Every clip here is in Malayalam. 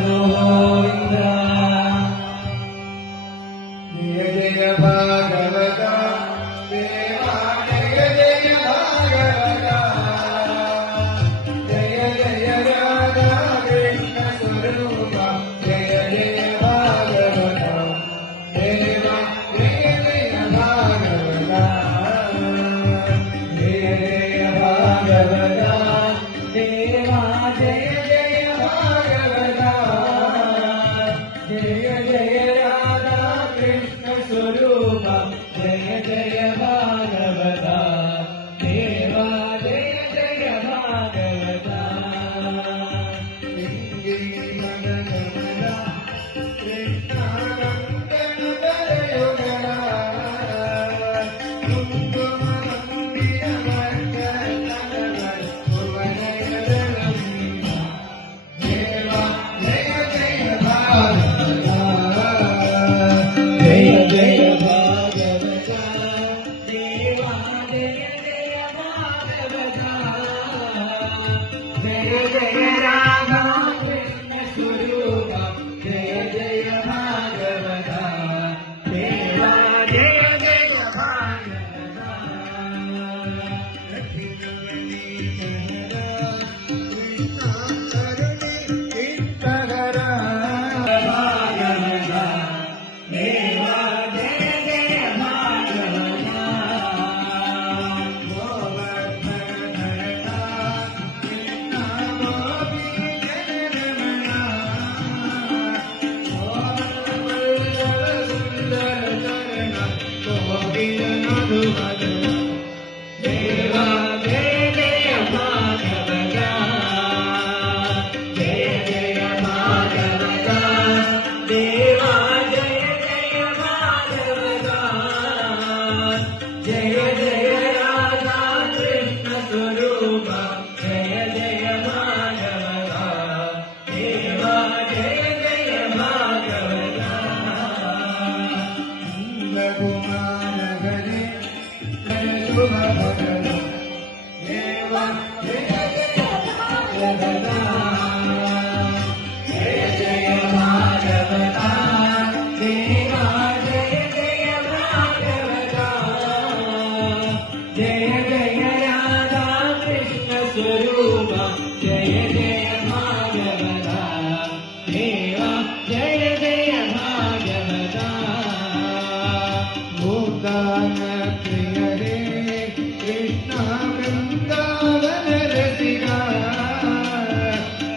ഗോവിന്ദ ജയ ജയ ഭാഗവത ദേവാ ജയ ജയ ഭാഗവത ജയ ജയ രാധാ കൃഷ്ണ സ്വരൂപ ജയ ജയ ഭാഗവത ദേവാ ജയ ജയ ഭാഗവത ജയ ജയ ഭാഗവത ദേവാ ജയ ജയ ഭാഗവത ജയ ജയ രാധാ കൃഷ്ണ സ്വരൂപ ജയ ജയ ഭാഗവത ദേവാ ജയ ജയ ഭാഗവത ജയ ജയ ഭാഗവത ദേവാ ജയ ജയ ഭാഗവത ജയ ജയ രാധാ കൃഷ്ണ സ്വരൂപ ജയ ജയ ഭാഗവത ദേവാ ജയ ജയ ഭാഗവത ദേവാ ജയ ജയ ഭാഗവത ജയ ജയ ഭാഗവത ദേവാ ജയ ജയ ഭാഗവത ജയ ജയ രാധാ കൃഷ്ണ സ്വരൂപ ജയ ജയ ഭാഗവത ദേവാ ജയ ജയ ഭാഗവത ദേവാ ജയ ജയ ഭാഗവത ജയ ജയ ഭാഗവത ദേവാ ജയ ജയ ഭാഗവത ജയ ജയ രാധാ കൃഷ്ണ സ്വരൂപ ജയ ജയ ഭാഗവത ദേവാ ജയ ജയ ഭാഗവത ഭൂതാന പ്രിയരേ കൃഷ്ണ വൃന്ദാവന രസിക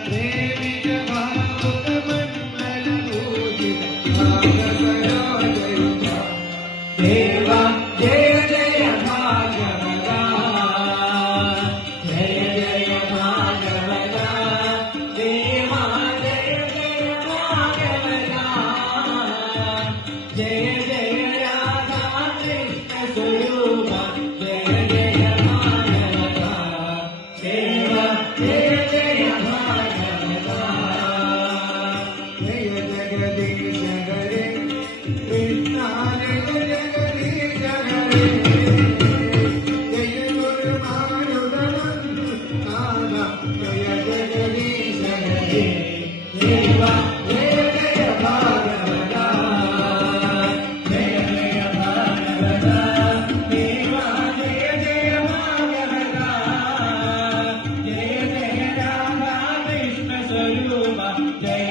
ദേവിക ഭാഗവത മണ്ഡല പൂജിത ഭാഗവത ദേവാ ജയ ജയ ഭാഗവത ജയ ജയ ഭാഗവത ദേവാ ജയ ജയ ഭാഗവത ജയ ജയ രാധാ കൃഷ്ണ സ്വരൂപ ജയ ജയ ഭാഗവത ദേവാ ജയ ജയ ഭാഗവത ജയ ജഗദീശ ഹരേ കൃഷ്ണ ജയ ജഗദീശ ഹരേ ജയ ഗുരുമാരുതനാഥ ജയ ജഗദീശ ഹരേ ദേവാ ജയ ജയ ഭാഗവത ജയ ജയ ഭാഗവത ദേവാ ജയ ജയ ഭാഗവത ജയ ജയ രാധാ കൃഷ്ണ സ്വരൂപ ജയ